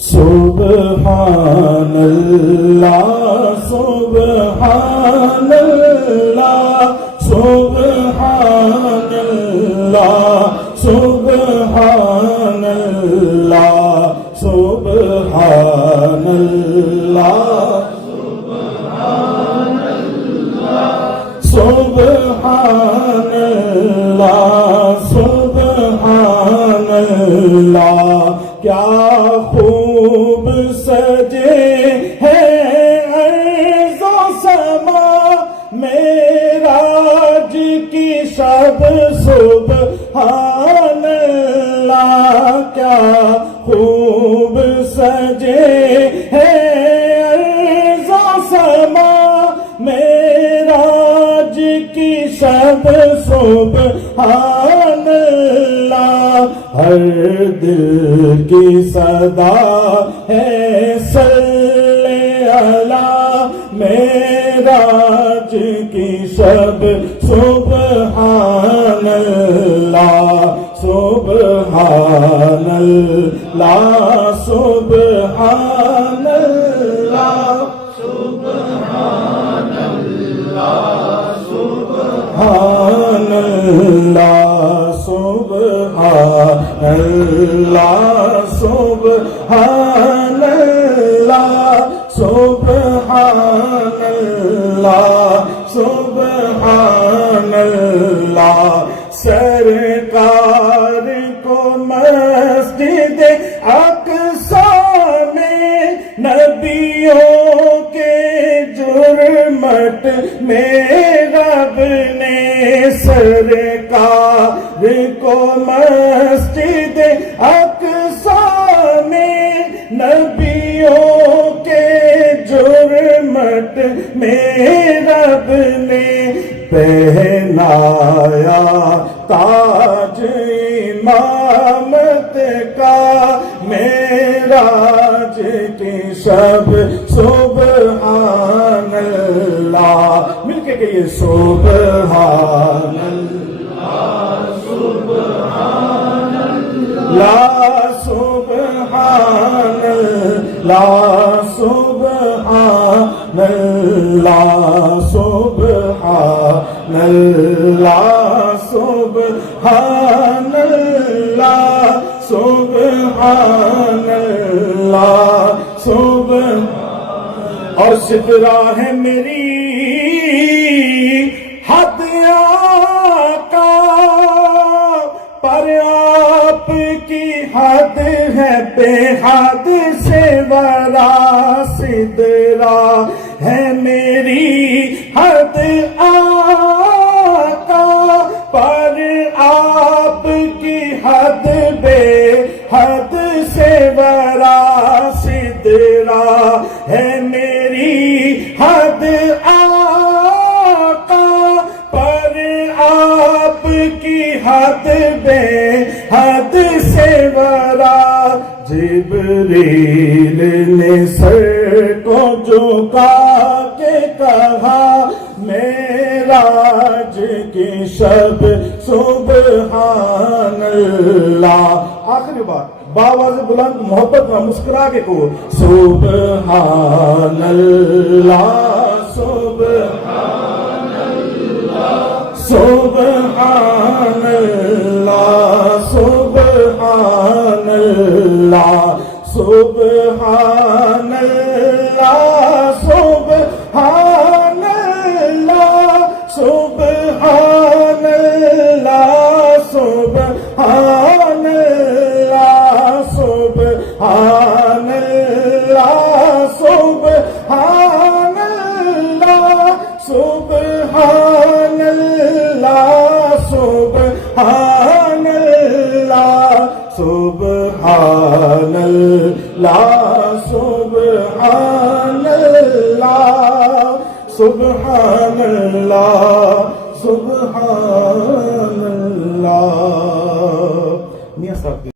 سبحان اللہ سبحان اللہ سبحان اللہ سبحان اللہ سبحان اللہ سبحان اللہ سبحان اللہ کیا خوب سجے ہیں ارض و سما معراج کی شب سبحان اللہ کیا خوب سجے ہیں ارض و سما معراج کی شب سبحان اللہ ہر دل کی صدا ہے صلی اللہ معراج کی شب سبحان اللہ سبحان اللہ سبحان اللہ سبحان اللہ سبحان اللہ سبحان اللہ سبحان اللہ سبحان اللہ سبحان اللہ سرکار کو مسجد اقصی میں نبیوں کے جرمٹ میں رب نے سرکار کو مسجد اقصی میں نبیوں کے جرمٹ میں رب نے پہنایا تاج امامت کا معراج کی شب سبحان اللہ مل کے کہیے سبحان اللہ سبحان اللہ سبحان اللہ سبحان اللہ سبحان اللہ سبحان اللہ سبحان اللہ سبحان اور سدرا ہے میری حد آقا پر آپ کی حد ہے بے حد سے ورا سدرا ہے میری حد آقا پر آپ کی حد بے حد سے ورا سدرا ہے میری حد آقا پر آپ کی حد بے حد سے ورا جبریل نے سر کو جھکا کے کہا معراج کی شب سبحان اللہ آخری بات باواز بلند محبت میں مسکرا کے کو سبحان اللہ سبحان اللہ سبحان اللہ سبحان اللہ سبحان اللہ سبحان اللہ سبحان اللہ سبحان اللہ سبحان اللہ سبحان اللہ سبحان اللہ سبحان اللہ سبحان اللہ سبحان اللہ سبحان اللہ سبحان